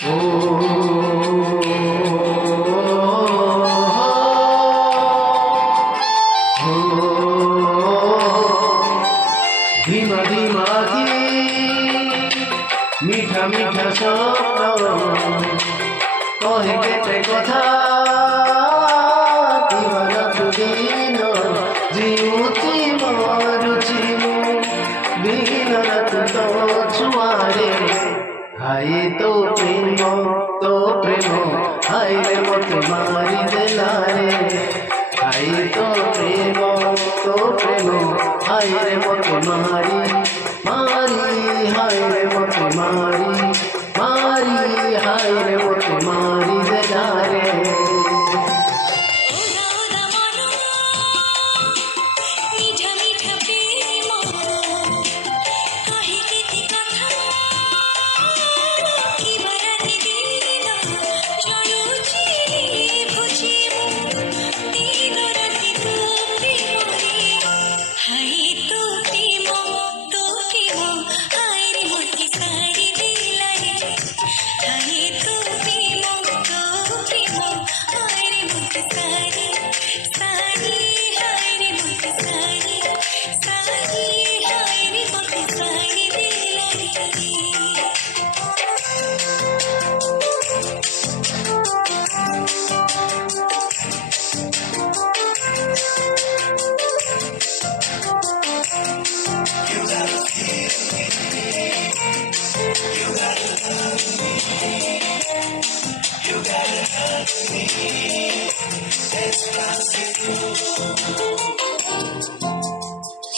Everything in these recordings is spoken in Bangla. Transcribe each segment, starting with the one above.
ও ধীমা ধীমা আঁখি মিঠা মিঠা স্বপ্ন কহে কেটে কথা দিন জিউতি মরুচি দিন রাত তো ছুয়ারে হাই তো প্রেম হাই রে মতে মারি দেলারে হাই তো প্রেম হাই রে মতে মারি হাই রে মতে মারি হাই রে মতে মারি দেলারে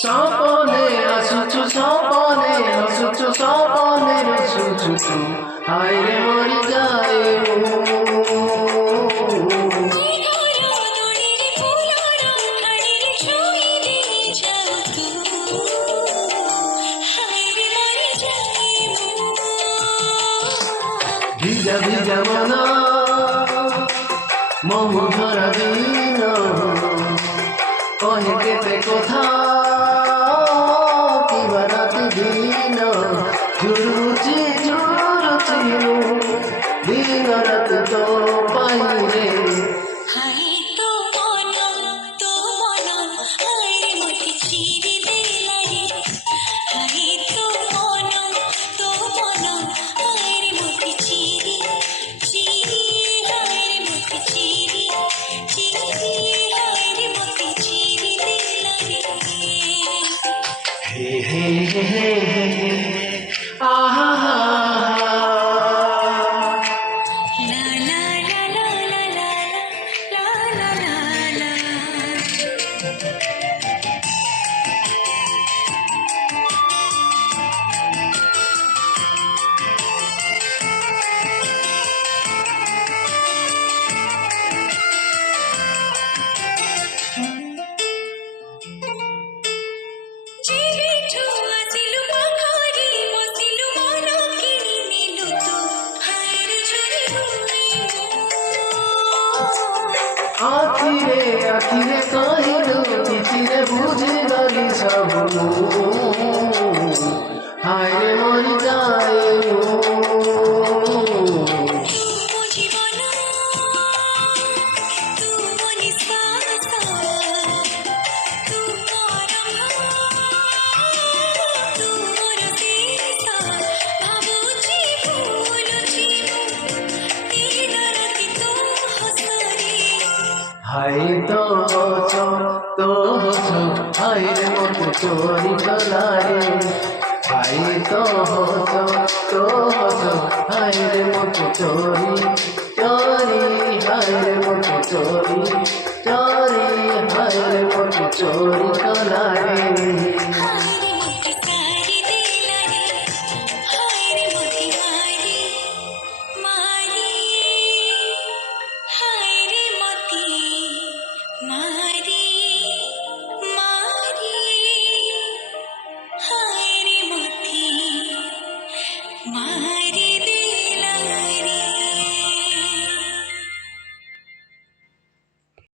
সপনে আসুচু সপনে আসুচু সপনে আসুচু হায় রে মরি যায় ভিজা ভিজা মনা মহু ধরা দিন কহে কেতে কথা কিবা রাতি দিন ঝুরুচি দিন রাত তো পাই রে আখিরে কহিল চিঠিরে বুঝে গলি সব হায় রে মরি যায় হাই তো হাই রে মত চোরি চলারে হাই তো হাই রে মত চোরি হাই রে মত চোরি হাই রে মত চোরি চলারে